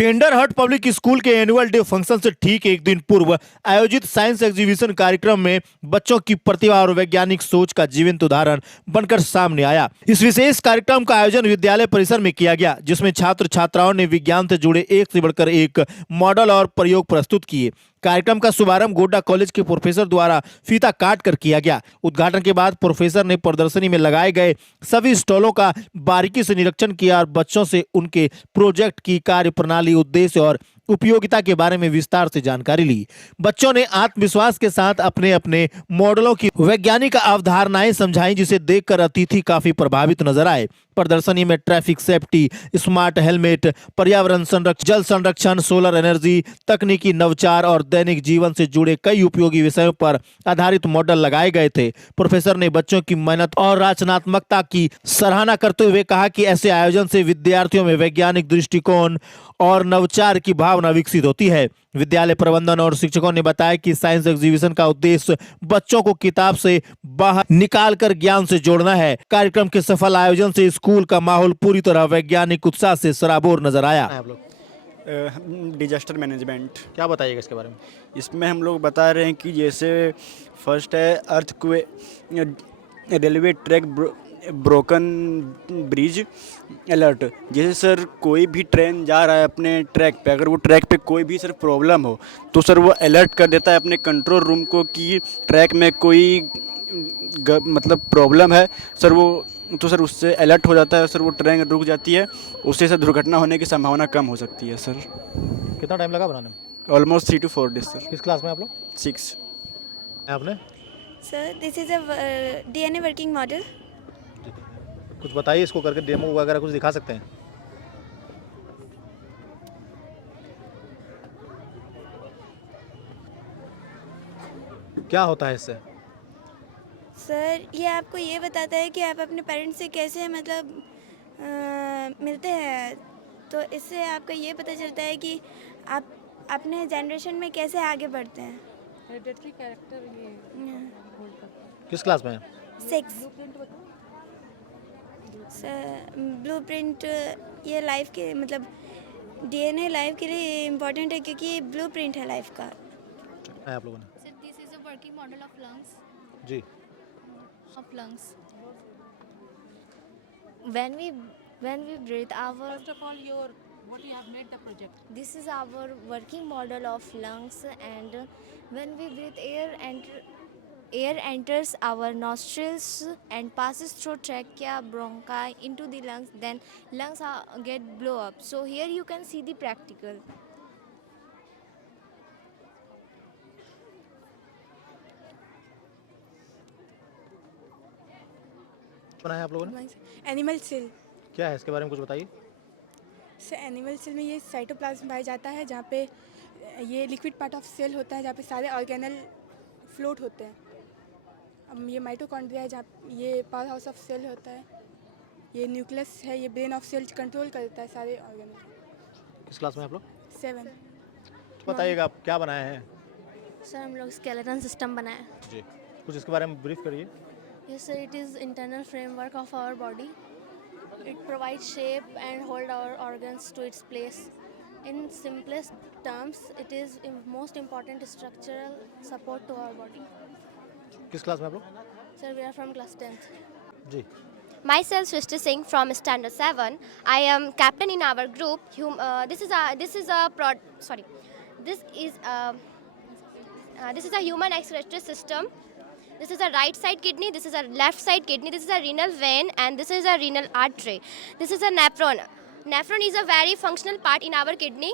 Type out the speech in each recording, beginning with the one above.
टेंडरहट public school के annual day function से ठीक एक दिन पूर्व आयोजित साइंस एग्जीबिशन कार्यक्रम में बच्चों की प्रतिभा और वैज्ञानिक सोच का जीवंत उदाहरण बनकर सामने आया। इस विशेष कार्यक्रम का आयोजन विद्यालय परिसर में किया गया, जिसमें छात्र छात्राओं ने विज्ञान से जुड़े एक से बढ़कर एक मॉडल और प्रयोग प्रस्तुत किए। कार्यक्रम का शुभारंभ गोड्डा कॉलेज के प्रोफेसर द्वारा फीता काट कर किया गया। उद्घाटन के बाद प्रोफेसर ने प्रदर्शनी में लगाए गए सभी स्टॉलों का बारीकी से निरीक्षण किया और बच्चों से उनके प्रोजेक्ट की कार्य प्रणाली, उद्देश्य और उपयोगिता के बारे में विस्तार से जानकारी ली। बच्चों ने आत्मविश्वास के साथ अपने अपने मॉडलों की वैज्ञानिक अवधारणाएं समझाई, जिसे देखकर अतिथि काफी प्रभावित नजर आए। प्रदर्शनी में ट्रैफिक सेफ्टी, स्मार्ट हेलमेट, पर्यावरण संरक्षण, जल संरक्षण, सोलर एनर्जी, तकनीकी नवचार और दैनिक जीवन से जुड़े कई उपयोगी विषयों पर आधारित मॉडल लगाए गए थे। प्रोफेसर ने बच्चों की मेहनत और रचनात्मकता की सराहना करते हुए कहा कि ऐसे आयोजन से विद्यार्थियों में वैज्ञानिक दृष्टिकोण और नवचार की भावना विकसित होती है। विद्यालय प्रबंधन और शिक्षकों ने बताया कि साइंस एग्जीबिशन का उद्देश्य बच्चों को किताब से बाहर निकालकर ज्ञान से जोड़ना है। कार्यक्रम के सफल आयोजन से स्कूल का माहौल पूरी तरह वैज्ञानिक उत्साह से सराबोर नजर आया। आप लोग डिजास्टर मैनेजमेंट, क्या बताइएगा इसके बारे में? इसमें हम लोग बता रहे हैं कि जैसे फर्स्ट है earthquake, railway track broken bridge alert. जैसे सर कोई भी ट्रेन जा रहा है अपने ट्रैक पे, अगर वो ट्रैक पे कोई भी सर प्रॉब्लम हो तो सर वो अलर्ट कर देता है अपने कंट्रोल रूम को कि ट्रैक में कोई मतलब प्रॉब्लम है सर, वो तो सर उससे अलर्ट हो जाता है सर, वो ट्रेन रुक जाती है, उससे सर दुर्घटना होने की संभावना कम हो सकती है सर। कितना टाइम लगा बनाने में? Almost 3 to 4 days sir. किस क्लास में आप लोग? 6। आपने Sir, this is a DNA working model. कुछ बताइए, इसको करके डेमो वगैरह कुछ दिखा सकते हैं? क्या होता है इससे? सर, ये आपको ये बताता है कि आप अपने पेरेंट्स से कैसे मतलब मिलते हैं, तो इससे आपका ये पता चलता है कि आप अपने जनरेशन में कैसे आगे बढ़ते हैं। हेरिडेटरी कैरेक्टर ये होल्ड करता है। किस क्लास में है? 6 सर, ब्लूप्रिंट ये लाइफ के मतलब DNA लाइफ के लिए इम्पोर्टेंट है, क्योंकि ब्लूप्रिंट है लाइफ का। है आप लोगों ने? So this is a working model of lungs. Ji. Of lungs. when we breathe our First of all, what you have made the project. this is our working model of lungs, and when we breathe air enters our nostrils and passes through trachea, bronchi into the lungs, then lungs get blow up. So here you can see the practical. बनाया आप लोगों ने? Animal cell. क्या है इसके बारे में कुछ बताइए। से एनिमल सेल में ये साइटोप्लाज्म पाया जाता है, जहाँ पे ये लिक्विड पार्ट ऑफ सेल होता है, जहाँ पे सारे ऑर्गेनल फ्लोट होते हैं। अब ये माइटोकॉन्ड्रिया है, जहाँ ये पावर हाउस ऑफ सेल होता है। ये न्यूक्लियस है, ये ब्रेन ऑफ सेल कंट्रोल करता है सारे ऑर्गेनल। किस क्लास में आप लोग? 7। बताइएगा आप क्या बनाए हैं? सर हम लोग स्केलेटन सिस्टम बनाए। जी, कुछ इसके बारे में ब्रीफ करिए। Yes sir, it is internal framework of our body. It provides shape and hold our organs to its place. In simplest terms, it is most important structural support to our body. किस class में आप लोग? Sir, we are from class 10th. जी। Myself, Srishti Singh from Standard 7. I am captain in our group. This is a human excretory system. This is a right side kidney, this is a left side kidney, this is a renal vein, and this is a renal artery. This is a nephron. Nephron is a very functional part in our kidney.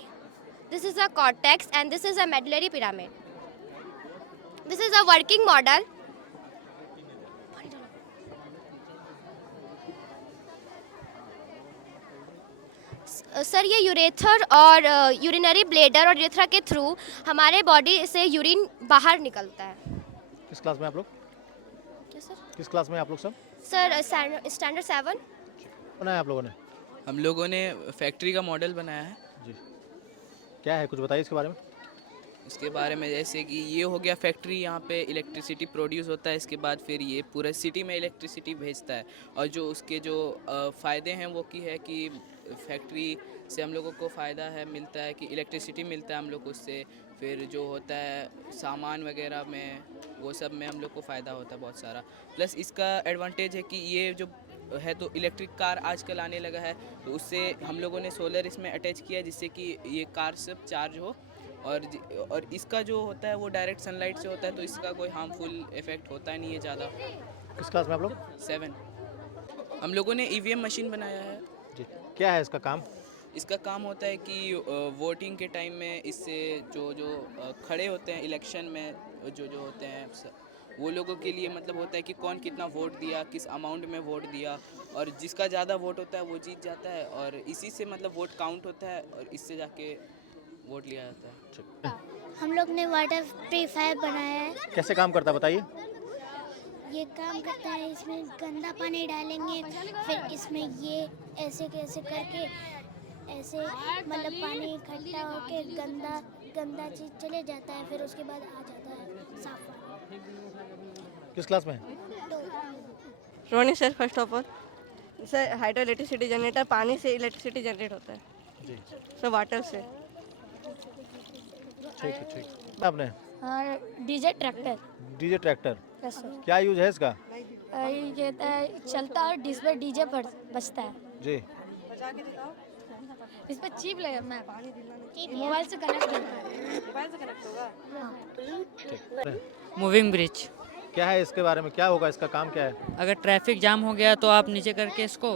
This is a cortex, and this is a medullary pyramid. This is a working model. Sir, ये ureter और urinary bladder और urethra के through हमारे body से urine बाहर निकलता है। किस क्लास में आप लोग? क्या सर? किस क्लास में आप लोग सब? Sir, standard 7। बनाया आप लोगों ने? हम लोगों ने फैक्ट्री का मॉडल बनाया है। जी। क्या है, कुछ बताइए इसके बारे में। इसके बारे में जैसे कि ये हो गया फैक्ट्री, यहाँ पे इलेक्ट्रिसिटी प्रोड्यूस होता है, इसके बाद फिर ये पूरे सिटी में इलेक्ट्रिसिटी भेजता है, और जो उसके जो फ़ायदे हैं वो की है कि फैक्ट्री से हम लोगों को फ़ायदा है मिलता है कि इलेक्ट्रिसिटी मिलता है हम लोग को उससे, फिर जो होता है सामान वगैरह में वो सब में हम लोग को फ़ायदा होता है बहुत सारा। प्लस इसका एडवांटेज है कि ये जो है तो इलेक्ट्रिक कार आजकल आने लगा है, तो उससे हम लोगों ने सोलर इसमें अटैच किया जिससे कि ये कार सब चार्ज हो, और इसका जो होता है वो डायरेक्ट सनलाइट से होता है, तो इसका कोई हार्मफुल इफेक्ट होता ही नहीं है ज़्यादा। किस क्लास में आप लोग? 7 हम लोगों ने ईवीएम मशीन बनाया है। जी, क्या है इसका काम? इसका काम होता है कि वोटिंग के टाइम में इससे जो जो खड़े होते हैं इलेक्शन में, जो जो होते हैं वो लोगों के लिए मतलब होता है कि कौन कितना वोट दिया, किस अमाउंट में वोट दिया, और जिसका ज़्यादा वोट होता है वो जीत जाता है, और इसी से मतलब वोट काउंट होता है और इससे जाके वोट लिया जाता है। हम लोग ने वाटर प्यूरीफायर बनाया है। कैसे काम करता है बताइए? ये काम करता है, इसमें गंदा पानी डालेंगे, फिर इसमें ये ऐसे कैसे करके ऐसे मतलब पानी इकट्ठा होके गंदा चीज़ चले जाता है, फिर उसके बाद आ जाता है साफ पानी। किस क्लास में है? Roni sir, first of all sir hydro electricity generator, पानी से इलेक्ट्रिसिटी जनरेट होता है जी, सर, वाटर से। ठीक है, ठीक। आपने डीजे ट्रैक्टर डीजे ट्रैक्टर, क्या यूज है इसका? ये चलता है, जिस पर डीजे पर बजता है। जी, इस पर चिप लगा, मैं मोबाइल से कनेक्ट होगा। Moving bridge. क्या है इसके बारे में, क्या होगा, इसका काम क्या है? अगर ट्रैफिक जाम हो गया तो आप नीचे करके इसको,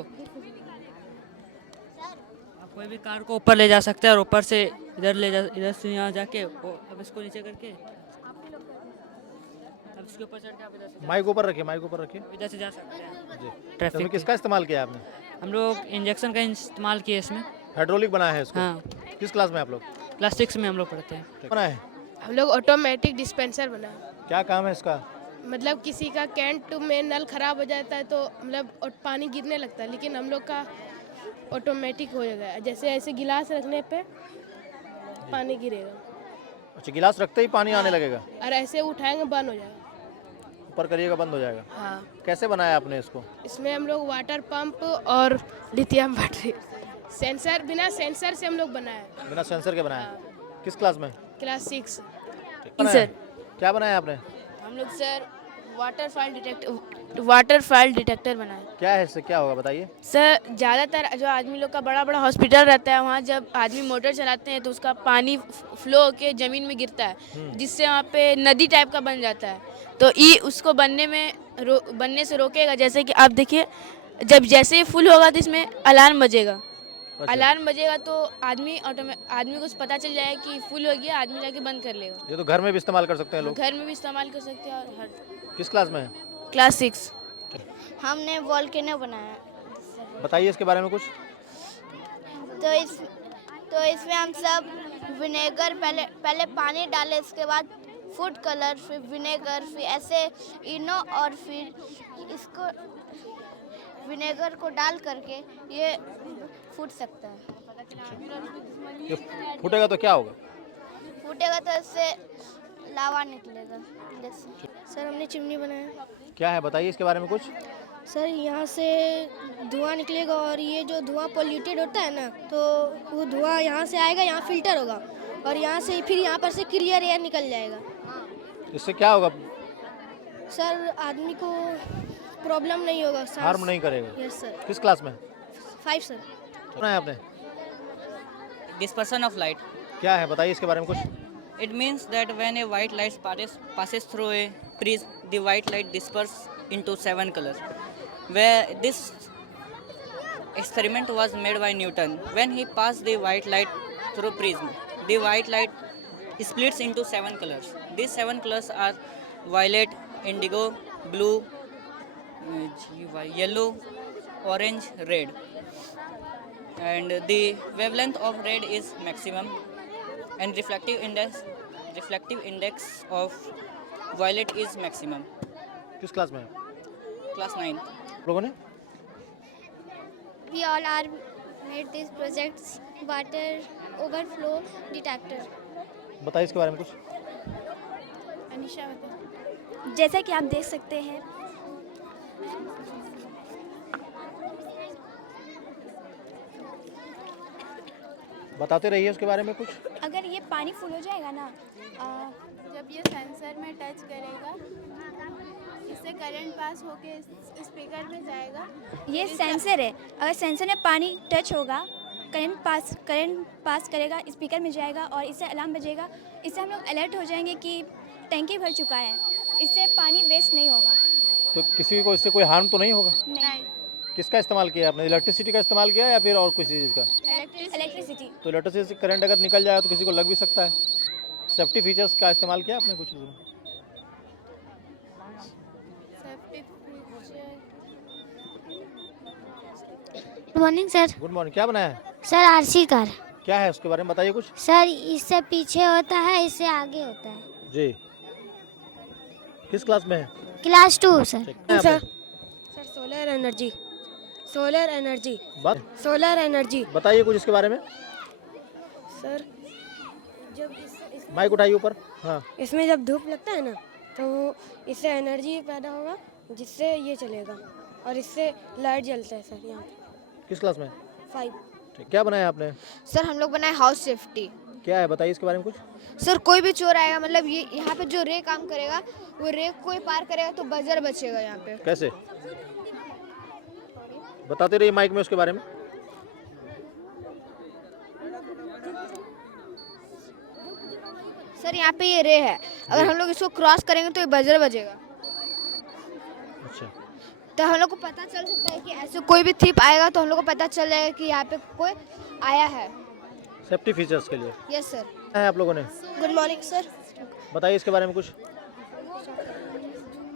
आप कोई भी कार को ऊपर ले जा सकते हैं और ऊपर से इधर से यहाँ जाके अब इसको नीचे करके अब इसके ऊपर चढ़ के आप इधर से माइक ऊपर रखिए, माइक ऊपर रखिए। इधर से जा सकते हैं। जी, ट्रैफिक इसमें किसका इस्तेमाल किया आपने? हम लोग इंजेक्शन का इस्तेमाल किए इसमें। हाइड्रोलिक बनाया है इसको? हाँ, किस क्लास में आप लोग? क्लास 6 में हम लोग पढ़ते हैं। बना है, हम लोग ऑटोमेटिक डिस्पेंसर बनाए, क्या काम है इसका? मतलब किसी का कैंट में नल खराब हो जाता है तो मतलब पानी गिरने लगता है, लेकिन हम लोग का ऑटोमेटिक हो जाएगा, जैसे ऐसे गिलास रखने पे पानी गिरेगा अच्छा, गिलास रखते ही पानी आने लगेगा? और ऐसे उठाएंगे बंद हो जाएगा। ऊपर करिएगा बंद हो जाएगा। हाँ, कैसे बनाया आपने इसको? इसमें हम लोग वाटर पंप और लिथियम बैटरी, सेंसर, बिना सेंसर से हम लोग बनाए, बिना सेंसर के बनाया? किस क्लास में? क्लास 6। बनाया? क्या बनाया आपने? हम लोग सर वाटर फाइल डिटेक्टर बनाए। क्या है इससे, क्या होगा बताइए? सर ज़्यादातर जो आदमी लोग का बड़ा बड़ा हॉस्पिटल रहता है, वहाँ जब आदमी मोटर चलाते हैं तो उसका पानी फ्लो होके ज़मीन में गिरता है, जिससे वहाँ पे नदी टाइप का बन जाता है, तो ये उसको बनने से रोकेगा। जैसे कि आप देखिए, जब जैसे ही फुल होगा तो इसमें अलार्म बजेगा। अच्छा। अलार्म बजेगा तो आदमी को पता चल जाएगा कि फुल हो गया, आदमी जाके बंद कर लेगा। ये तो घर में भी इस्तेमाल कर सकते हैं लोग? घर में भी इस्तेमाल कर सकते हैं। और हर किस क्लास में है? क्लास 6। हमने वॉल्केनो बनाया। बताइए इसके बारे में कुछ। तो इसमें हम सब विनेगर, पहले पानी डाले, उसके बाद फूड कलर, फिर विनेगर, फिर ऐसे इनो, और फिर इसको विनेगर को डाल करके ये फूट सकता है। ये फूटेगा तो क्या होगा? फूटेगा तो इससे लावा निकलेगा जैसे। सर हमने चिमनी बनाया। क्या है बताइए इसके बारे में कुछ। सर यहाँ से धुआं निकलेगा, और ये जो धुआं पोल्यूटेड होता है ना, तो वो धुआं यहाँ से आएगा, यहाँ फिल्टर होगा, और यहाँ से फिर यहाँ पर से क्लियर एयर निकल जाएगा। इससे क्या होगा? सर आदमी को प्रॉब्लम नहीं होगा, हार्म नहीं करेगा? Yes sir. किस क्लास में? 5 सर। बनाया आपने? Dispersion of light. क्या है बताइए इसके बारे में कुछ। It means that when a white light passes through a prism, the white light disperses into 7 colors. Where this experiment was made by Newton. When he passed the white light through prism, the white light splits into 7 colors. These 7 colors are violet, indigo, blue, yellow, orange, red. And the wavelength of red is maximum, and reflective index of violet is maximum. किस class में? Class 9. लोगों ने? We all are made these projects water overflow detector. बताइए इसके बारे में कुछ। अनिशा बता। जैसा कि आप देख सकते हैं, बताते रहिए उसके बारे में कुछ। अगर ये पानी फुल हो जाएगा ना, जब ये सेंसर में टच करेगा, इससे करंट पास होके स्पीकर में जाएगा। ये सेंसर है, अगर सेंसर में पानी टच होगा, करंट पास करेगा, स्पीकर में जाएगा और इससे अलार्म बजेगा। इससे हम लोग अलर्ट हो जाएंगे कि टैंकी भर चुका है। इससे पानी वेस्ट नहीं होगा। तो किसी को इससे कोई हार्म तो नहीं होगा? नहीं, किसका इस्तेमाल किया आपने? इलेक्ट्रिसिटी का इस्तेमाल किया या फिर और किसी चीज़ का? इलेक्ट्रिसिटी। तो इलेक्ट्रिसिटी से करंट अगर निकल जाए तो किसी को लग भी सकता है। सेफ्टी फीचर्स का इस्तेमाल किया आपने कुछ? Safety feature. Good morning sir. Good morning. क्या बनाया है? Sir RC car. क्या है उसके बारे में बताइए कुछ। सर इससे पीछे होता है, इससे आगे होता है। जी। किस क्लास में है? Class 2 sir. Sir sir solar energy, solar energy. बताइए कुछ इसके बारे में। सर जब माइक उठाइए ऊपर। हाँ। इसमें जब धूप लगता है ना, तो इससे एनर्जी पैदा होगा जिससे ये चलेगा और इससे लाइट जलता है सर। यहाँ किस क्लास में? 5। ठीक। क्या बनाया आपने? सर हम लोग बनाए हाउस सेफ्टी। क्या है बताइए इसके बारे में कुछ। सर कोई भी चोर आएगा, मतलब ये यहाँ पे जो रे काम करेगा, वो रे कोई पार करेगा तो बजर बचेगा यहाँ पे। कैसे? बताते रहिए माइक में उसके बारे में। सर यहाँ पे ये रे है, अगर हम लोग इसको क्रॉस करेंगे तो ये बजर बजेगा। अच्छा। तो हम लोग को पता चल सकता है कि ऐसे कोई भी थिप आएगा तो हम लोग को पता चल जाएगा कि यहाँ पे कोई आया है। सेफ्टी फीचर्स के लिए यस सर। है आप लोगों ने। Good morning sir. बताइए इसके बारे में कुछ।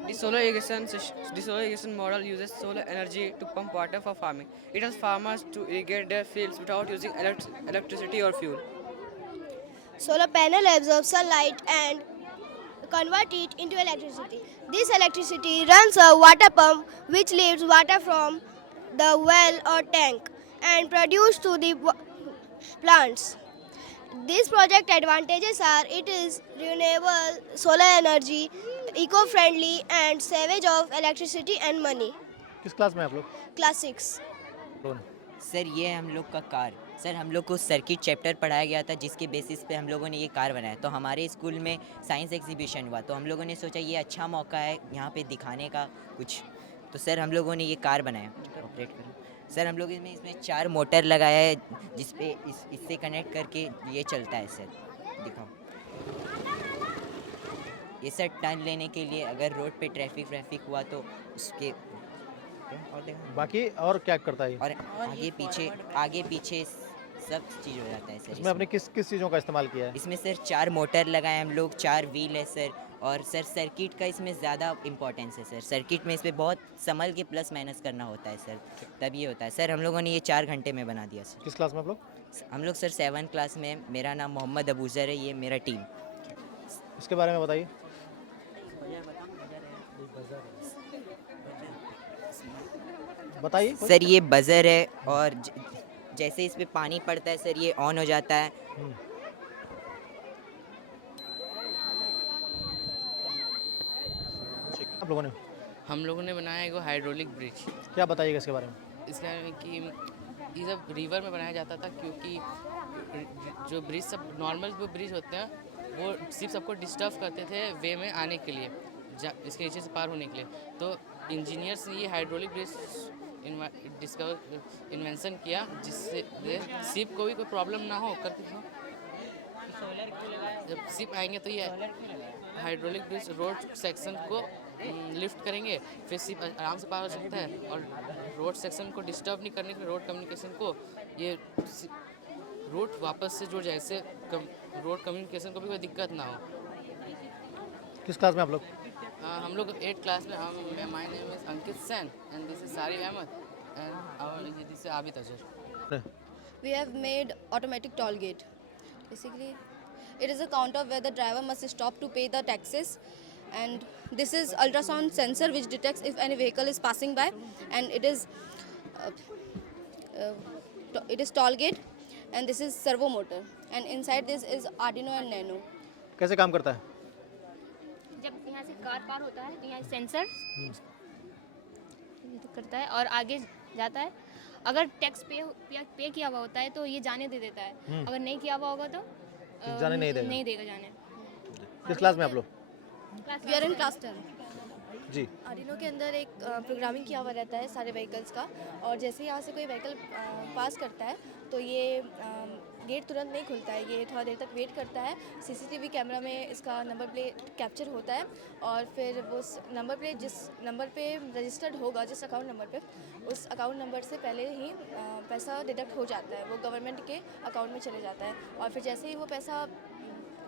The solar irrigation model uses solar energy to pump water for farming. It helps farmers to irrigate their fields without using electricity or fuel. Solar panel absorbs sunlight and convert it into electricity. This electricity runs a water pump which lifts water from the well or tank and produce to the plants. These project advantages are it is renewable solar energy, eco-friendly and savage of electricity and money. किस class में आप लोग? Class 6. Sir ये हम लोग का car, sir हम लोग को सर्किट चैप्टर पढ़ाया गया था जिसके बेसिस पे हम लोगों ने ये कार बनाया। तो हमारे स्कूल में साइंस एग्जीबिशन हुआ तो हम लोगों ने सोचा ये अच्छा मौका है यहाँ पे दिखाने का कुछ, तो सर हम लोगों ने ये कार बनाया। ऑपरेट करो सर। हम लोग इसमें 4 मोटर लगाया है जिसपे इससे कनेक्ट करके ये चलता है सर। दिखाओ ये सर टर्न लेने के लिए अगर रोड पे ट्रैफिक हुआ तो उसके और देखो बाकी और क्या करता है ये? और आगे पीछे सब चीज़ हो जाता है सर। इसमें आपने किस किस चीज़ों का इस्तेमाल किया है? इसमें सर 4 मोटर लगाए हम लोग, 4 व्हील है सर, और सर सर्किट का इसमें ज़्यादा इंपॉर्टेंस है सर। सर्किट में इस पर बहुत संभल के प्लस माइनस करना होता है सर, तब ये होता है सर। हम लोगों ने ये 4 घंटे में बना दिया सर। किस क्लास में आप लोग? हम लोग सर 7 क्लास में। मेरा नाम मोहम्मद अबूज़र है, ये मेरा टीम। इसके बारे में बताइए। बताइए सर ये बज़र है और जैसे इस पे पानी पड़ता है सर ये ऑन हो जाता है। आप लोगों ने? हम लोगों ने बनाया एक हाइड्रोलिक ब्रिज। क्या बताइएगा इसके बारे में? इसका है कि ये सब रिवर में बनाया जाता था, क्योंकि जो ब्रिज सब नॉर्मल जो ब्रिज होते हैं वो सिर्फ सबको डिस्टर्ब करते थे वे में आने के लिए, इसके नीचे से पार होने के लिए। तो इंजीनियर्स ने ये हाइड्रोलिक ब्रिज इन्वेंशन किया जिससे शिप को भी कोई प्रॉब्लम ना हो करके। जब शिप आएंगे तो ये हाइड्रोलिक ब्रिज रोड सेक्शन को लिफ्ट करेंगे, फिर शिप आराम से पार हो सकता है। और रोड सेक्शन को डिस्टर्ब नहीं करने के लिए रोड कम्युनिकेशन को ये रूट वापस से जुड़ जाए, इससे रोड कम्युनिकेशन को भी कोई दिक्कत ना हो। किस क्लास में आप लोग? हम लोग 8 क्लास में। My name is Ankit Sen and this is Sarif Ahmad and this is Abid Azhar. We have made automatic toll gate. Basically, it is a counter where the driver must stop to pay the taxes, and this is ultrasound sensor which detects if any vehicle is passing by, and it is toll gate, and this is servo motor, and inside this is Arduino and Nano. कैसे काम करता है? जब यहाँ से car पार होता है तो यहाँ सेंसर करता है और आगे जाता है अगर टैक्स पे किया हुआ होता है तो ये जाने दे देता है, अगर नहीं किया हुआ होगा तो जाने नहीं देगा। नहीं देगा जाने। किस क्लास में आप लोग? We are in class 10। जी। आर्डिनो के अंदर एक प्रोग्रामिंग किया हुआ रहता है सारे व्हीकल्स का, और जैसे ही यहाँ से कोई व्हीकल पास करता है तो ये गेट तुरंत नहीं खुलता है, ये थोड़ा देर तक वेट करता है। सीसीटीवी कैमरा में इसका नंबर प्लेट कैप्चर होता है, और फिर वो नंबर प्लेट जिस नंबर पे रजिस्टर्ड होगा, जिस अकाउंट नंबर पे, उस अकाउंट नंबर से पहले ही पैसा डिडक्ट हो जाता है, वो गवर्नमेंट के अकाउंट में चले जाता है। और फिर जैसे ही वो पैसा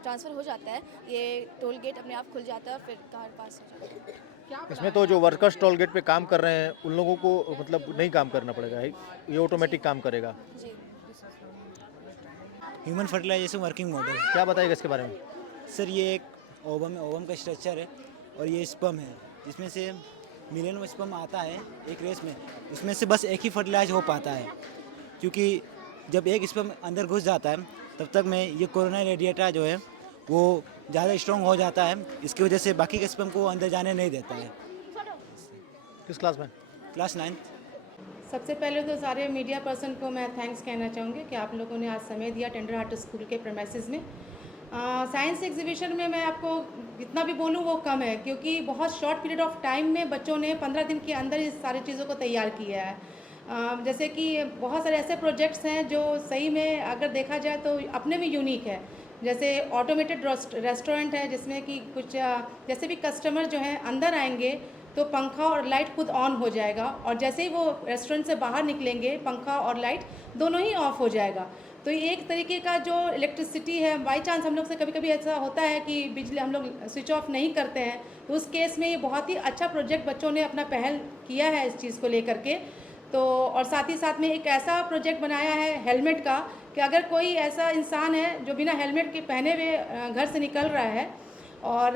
ट्रांसफ़र हो जाता है, ये टोल गेट अपने आप खुल जाता है और फिर कार पास हो जाता है। इसमें तो जो वर्कर्स टोल गेट पे काम कर रहे हैं उन लोगों को मतलब नहीं काम करना पड़ेगा, ये ऑटोमेटिक काम करेगा। जी। Human fertilisation working model. क्या बताइएगा इसके बारे में? सर ये एक ओवम का स्ट्रक्चर है, और ये स्पर्म है, जिसमें से मिलियन स्पर्म आता है एक रेस में, उसमें से बस एक ही फर्टिलाइज हो पाता है, क्योंकि जब एक स्पर्म अंदर घुस जाता है तब तक में ये कोरोना रेडिएटा जो है वो ज़्यादा स्ट्रॉन्ग हो जाता है, इसकी वजह से बाकी के स्पर्म को अंदर जाने नहीं देता है। किस क्लास में? क्लास 9। सबसे पहले तो सारे मीडिया पर्सन को मैं थैंक्स कहना चाहूँगी कि आप लोगों ने आज समय दिया टेंडर हार्ट स्कूल के प्रेमाइसेस में। साइंस एग्जीबिशन में मैं आपको जितना भी बोलूँ वो कम है, क्योंकि बहुत शॉर्ट पीरियड ऑफ टाइम में बच्चों ने 15 दिन के अंदर इस सारी चीज़ों को तैयार किया है। जैसे कि बहुत सारे ऐसे प्रोजेक्ट्स हैं जो सही में अगर देखा जाए तो अपने में यूनिक है। जैसे ऑटोमेटेड रेस्टोरेंट है, जिसमें कि कुछ जैसे भी कस्टमर जो हैं अंदर आएंगे तो पंखा और लाइट खुद ऑन हो जाएगा, और जैसे ही वो रेस्टोरेंट से बाहर निकलेंगे पंखा और लाइट दोनों ही ऑफ हो जाएगा। तो ये एक तरीके का जो इलेक्ट्रिसिटी है, बाई चांस हम लोग से कभी कभी ऐसा होता है कि बिजली हम लोग स्विच ऑफ नहीं करते हैं, तो उस केस में ये बहुत ही अच्छा प्रोजेक्ट बच्चों ने अपना पहल किया है इस चीज़ को लेकर के। तो और साथ ही साथ में एक ऐसा प्रोजेक्ट बनाया है हेलमेट का, कि अगर कोई ऐसा इंसान है जो बिना हेलमेट के पहने हुए घर से निकल रहा है, और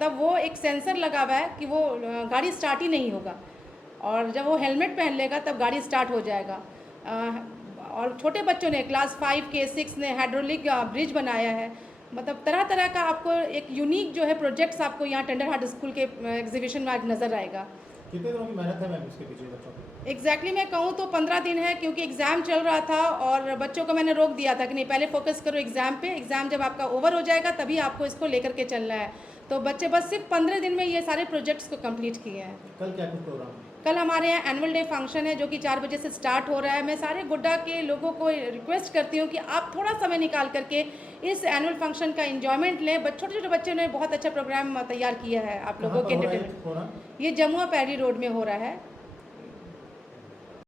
तब वो एक सेंसर लगा हुआ है कि वो गाड़ी स्टार्ट ही नहीं होगा, और जब वो हेलमेट पहन लेगा तब गाड़ी स्टार्ट हो जाएगा। और छोटे बच्चों ने क्लास 5 के 6 ने हाइड्रोलिक ब्रिज बनाया है। मतलब तरह तरह का आपको एक यूनिक जो है प्रोजेक्ट्स आपको यहाँ टेंडर हार्ट स्कूल के एग्जीबिशन में आज नज़र आएगा। कितने दिनों की मेहनत है मैम इसके पीछे बच्चों की? एग्जैक्टली मैं कहूँ तो 15 दिन है, क्योंकि एग्ज़ाम चल रहा था और बच्चों को मैंने रोक दिया था कि नहीं, पहले फोकस करो एग्ज़ाम पे, एग्ज़ाम जब आपका ओवर हो जाएगा तभी आपको इसको लेकर के चलना है। तो बच्चे बस सिर्फ 15 दिन में ये सारे प्रोजेक्ट्स को कंप्लीट किए हैं। कल क्या कुछ प्रोग्राम? कल हमारे यहाँ एनुअल डे फंक्शन है जो कि 4 बजे से स्टार्ट हो रहा है। मैं सारे गुड्डा के लोगों को रिक्वेस्ट करती हूँ कि आप थोड़ा समय निकाल करके इस एनुअल फंक्शन का एंजॉयमेंट लें। छोटे छोटे बच्चों ने बहुत अच्छा प्रोग्राम तैयार किया है आप लोगों के एंटरटेनमेंट। ये जमुआ पैरी रोड में हो रहा है।